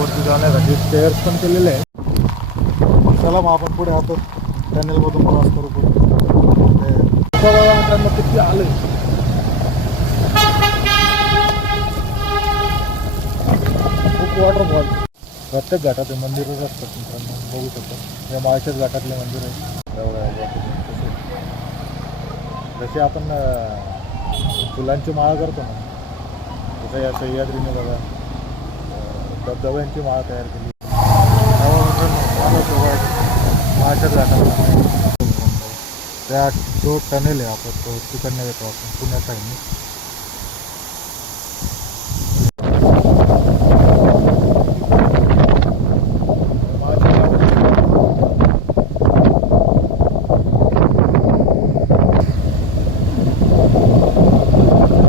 वरती जाण्यासाठी स्टेअर्स पण केलेले आहे चला मग आपण पुढे आहोत टनेलमधून प्रवास करू त्यांना ते किती आले. खूप वॉटरफॉल प्रत्येक घाटात हे मंदिरच असतात मित्रांनो बघू शकतो. या माळशेच घाटातले मंदिर आहे. तसे. जसे आपण फुलांची माळा करतो ना तसं या सह्याद्रीने बघा. धबधब्यांची माळ तयार केली. तेव्हा घाटात त्या जो टनेल आहे आपण तो तिकडनं येतो आपण पुण्या साईडने.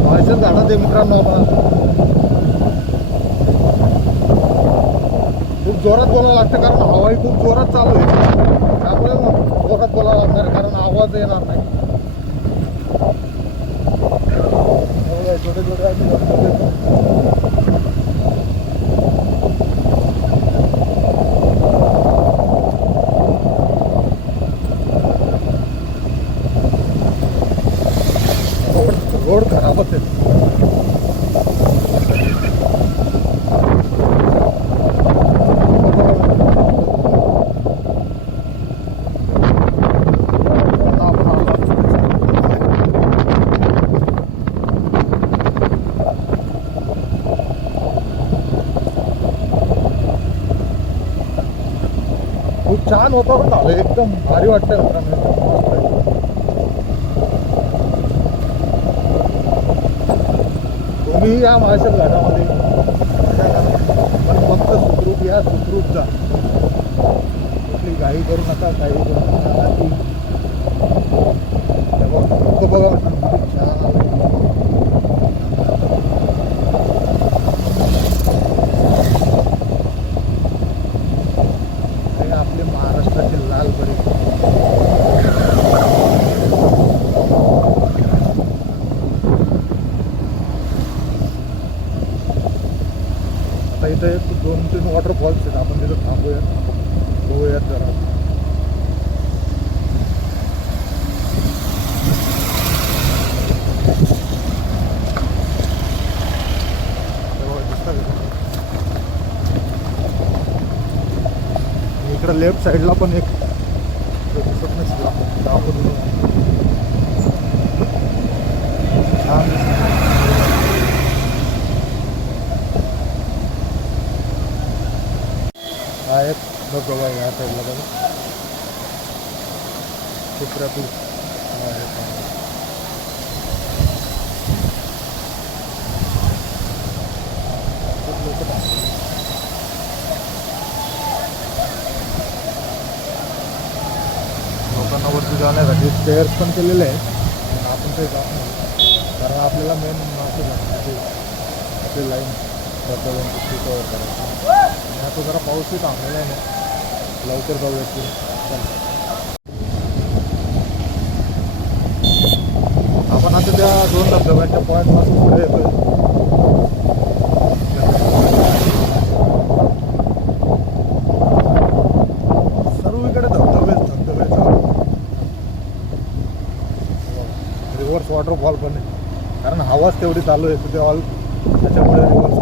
माळशेच घाटात मित्रांनो आपण खूप जोरात कारण हवाई खूप जोरात चालू आहे. त्यामुळे जोरात बोलावं लागणार कारण आवाज येणार नाही. हो, छोटे छोटे असे धबधबे. रोड रोड खराबच आहे खूप छान होता पण झालं एकदम भारी वाटतं मित्रांनो आहे. तुम्ही या महाशल घाटामध्ये पण फक्त सुखरूप या सुखरूप जा. कुठली घाई करू नका काही करू नका बाकी तेव्हा लोकं बघा मित्रांनो, किती छान आले. हे आपले महाराष्ट्राचे लाल बरे आता इथं एक दोन तीन वॉटरफॉल्स आहेत आपण तिथं थांबूयात बघूयात जरा तेव्हा दिसतं का? आणि इकडं लेफ्ट साईडला पण एक दिसत नाही दाखवून छान दिसतं. हा एक धबधबा या साईडला बघा चित्रातून हा आहे पाणी. खूप लोकं थांबलेले. लोकांना वरती जाण्यासाठी स्टेअर्स पण केलेले आहेत. पण आपण ते जात नाही. कारण आपल्याला मेन मासे आपली लाईन धबधब्यांची कवर करायची. आणि आता जरा पाऊसही थांबलेला आहे ना. लवकर जाऊया की आपण आता त्या दोन धबधब्यांच्या पॉईंटपासून पुढे येतोय सर्वीकडे धबधबे धबधबे रिव्हर्स वॉटरफॉल पण आहे कारण आलो आहे. तिथे ऑल त्याच्यामुळे रिव्हर्स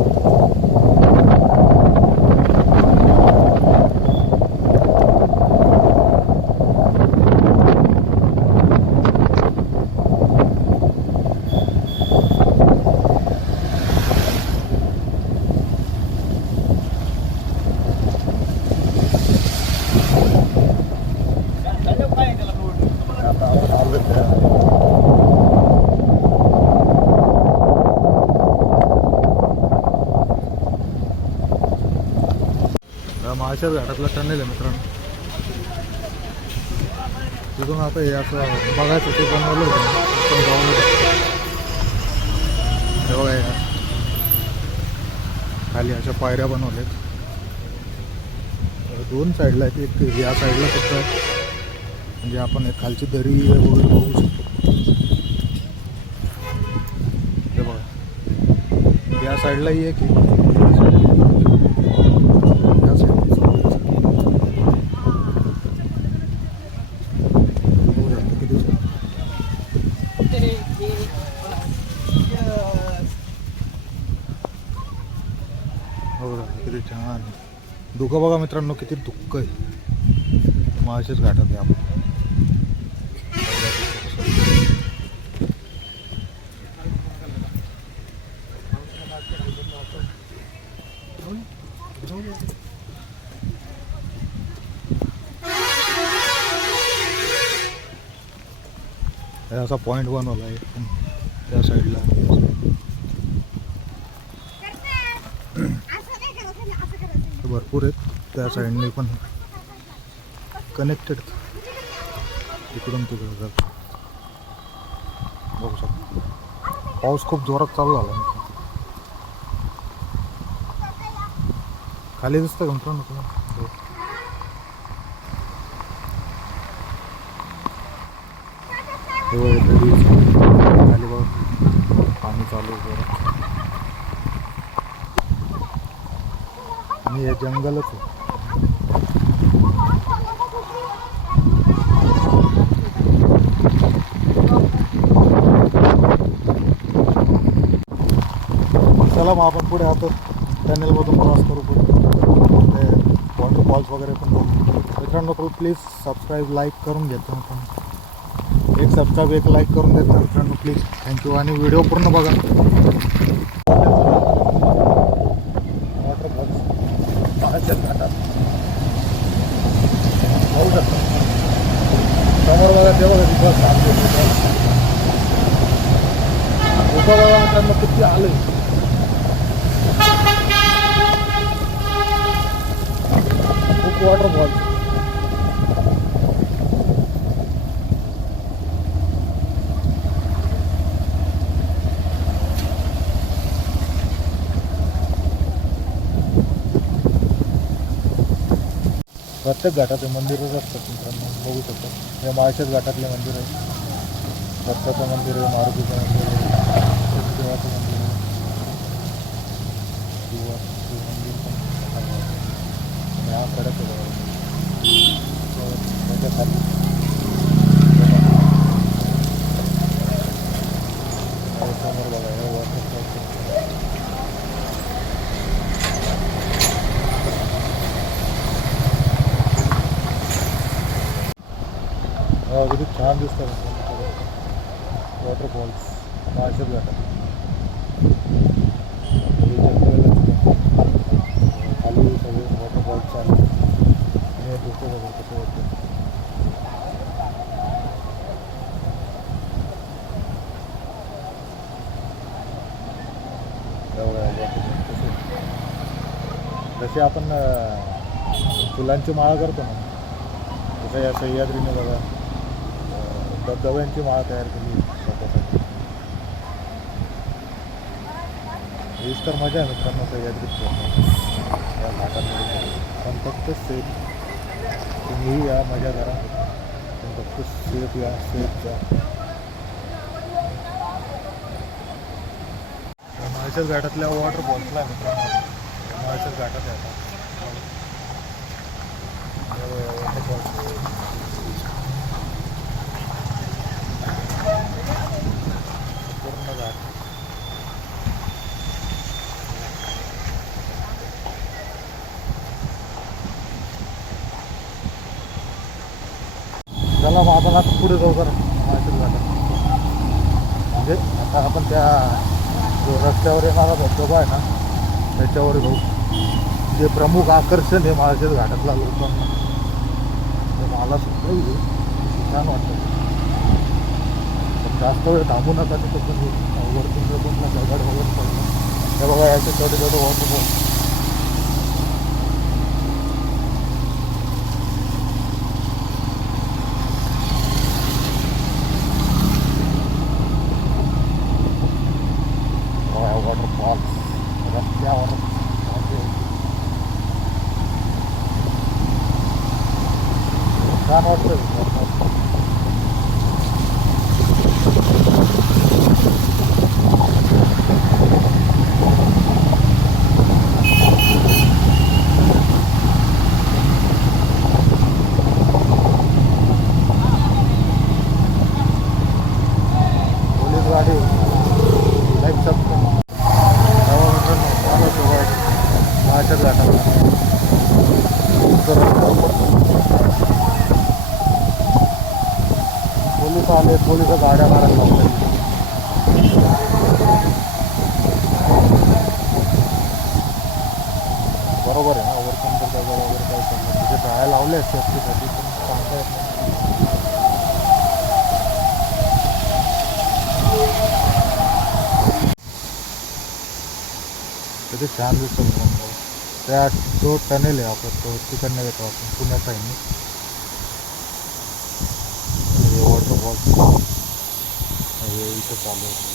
आता आपण आलोय त्या हा माळशेज घाटातला टनेल आहे मित्रांनो. तिथून आता हे असं बघायचं ते बनवलं होतं. पण गावलं हे बघा या खाली अशा पायऱ्या बनवल्यात. दोन साईडला आहेत एक या साईडला फक्त म्हणजे आपण एक खालची दरी वगैरे बघू शकतो. हे बघा. या साईडलाही एक आहे किती छान दुःख बघा मित्रांनो किती दुःख आहे. माळशेच घाटात आहे आपण. असा पॉईंट बनवला आहे. त्या साईडला भरपूर आहेत. त्या साईडने पण कनेक्टेड इकडून तिकडं जातो बघू शकतो. पाऊस खूप जोरात चालू झाला. खाली दिसतं का मित्रांनो तुम्हाला हो. खाली बघ. पाणी चालू वगैरे आणि हे जंगलच आहे. चला मग आपण पुढे आता टनेलमधून प्रवास करू पुढे. ते वॉटरफॉल्स वगैरे पण बघू. मित्रांनो प्लीज सबस्क्राईब लाईक करून घेतो आपण एक सबस्क्राईब एक लाईक करून देतो मित्रांनो प्लीज थँक्यू आणि व्हिडिओ पूर्ण बघा. समोर बघा ते किती आले खूप वॉटरफॉल प्रत्येक घाटाचे मंदिरच असतात मित्रांनो बघू शकता. हे माळशेज घाटातले मंदिर आहे. दत्ताचं मंदिर आहे मारुतीचं मंदिर आहे देवाचं मंदिर आहे. शिवाचं मंदिर पण हा कडक आहे. बघा. हे समोर बघा हे waterfall आहे. हा किती छान दिसतात वॉटरफॉल्स माळशेज घाटात हे खाली सगळे वॉटरफॉल्स चालू हे डोकं बघा कसं होतं एवढं आहे जसे आपण फुलांची माळा करतो ना तसं या सह्याद्रीने बघा. धबधब्यांची माळ तयार केली स्वतःसाठी. हीच तर मजा आहे मित्रांनो सह्याद्रीत या घाटामध्ये पण फक्त सेफ. तुम्ही या मजा करा. पण फक्त सेफ या सेफ जा. हिमाचल घाटातल्या वॉटरफॉल्सला आहे मित्रांनो हिमाचल घाटात आहे आता वॉटरफॉल्स पूर्ण घाट चला मग आपण आता पुढे जाऊ बरं माळशेज घाटात म्हणजे आता आपण त्या जो रस्त्यावर येणारा धबधबा आहे ना त्याच्यावर जाऊ. जे प्रमुख आकर्षण आहे माळशेज घाटातला लोकांना. ते मला सुद्धा येईल छान वाटतं. जास्त वेळ थांबू नका तिथं पण हे वरतून पण दगड वगैरे पडलं हे बघा याचे छोटे छोटे वॉटरफॉल वॉटरफॉल रस्त्यावर म्हणजे छान वाटतं पोलीस गाडी लाईक सबस्क्राईब मित्रांनो मला सोबत माझ्याच घाटात पोलीस गाड्या मारायला लावतात बरोबर आहे ना ओव्हरकम जर दगड वगैरे काय करणार तिथे जाळ्या लावल्या सेफ्टीसाठी पण सांगता येत नाही. तिथे छान दिसतं त्या जो टनेल आहे आपण तो तिकडनं येतो आपण पुण्या साईडने वॉटरफॉल हे इथं चालू आहे.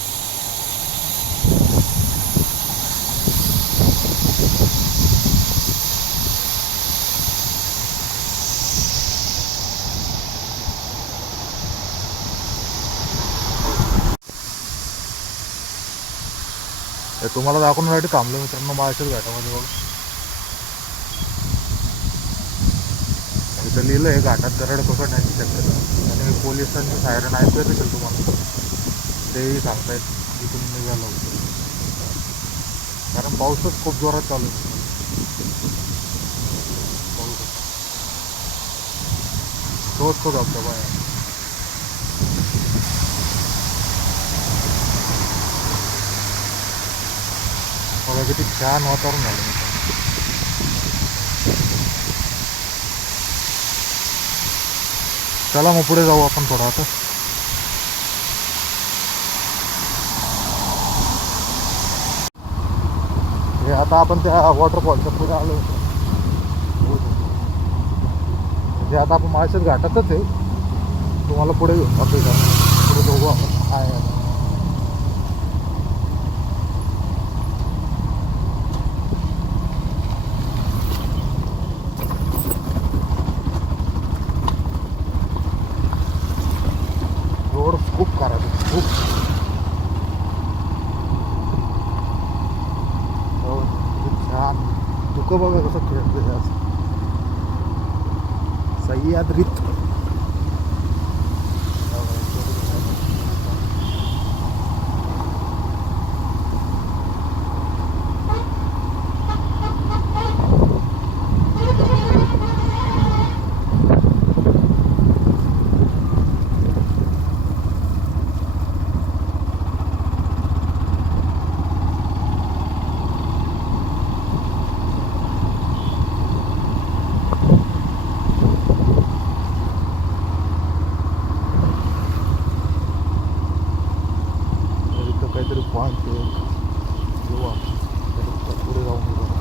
तुम्हाला दाखवण्यासाठी थांबलो मित्रांनो माळशेर घाटामध्ये बघ. इथं लिहिलं आहे घाटात दरड पकडण्याची शक्यता. पोलिसांची सायरन ऐकू येत असेल तुम्हाला तेही सांगतायत इथून निघालं होतं कारण पाऊसच खूप जोरात चालू आहे. बघू शकता. तोच तो धबधबा आहे बघा किती छान वातावरण झालं मित्रांनो चला मग पुढे जाऊ आपण थोडं आता. हे आता आपण त्या वॉटरफॉलच्या पुढे आलो. होतो म्हणजे आता आपण माळशेत घाटातच आहे. तुम्हाला पुढे घेऊन पुढे जाऊ आपण. काय आहे. रोड खूप खराब आहे खूप हो, खूप छान दुःख बघा कसं खेळते आज सह्याद्रीत इथं काहीतरी पॉईंट आहे घेऊ आपण त्याच्या पुढे जाऊन बघू.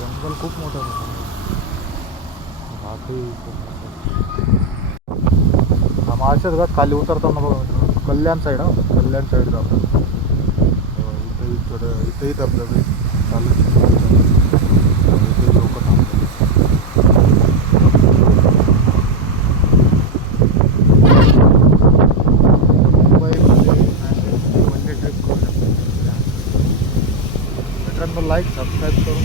जंगल खूप मोठं आहे बाकी खूप मोठं असेच हा घाट खाली उतरताना बघा मित्रांनो. कल्याण साईड हा. कल्याण साईड जातो इथेही थोडं इथेही धबधबे चालू इथे लोक मुंबईमध्ये ट्रिप म्हणजे करू शकतो. मित्रांनो लाईक सबस्क्राईब करून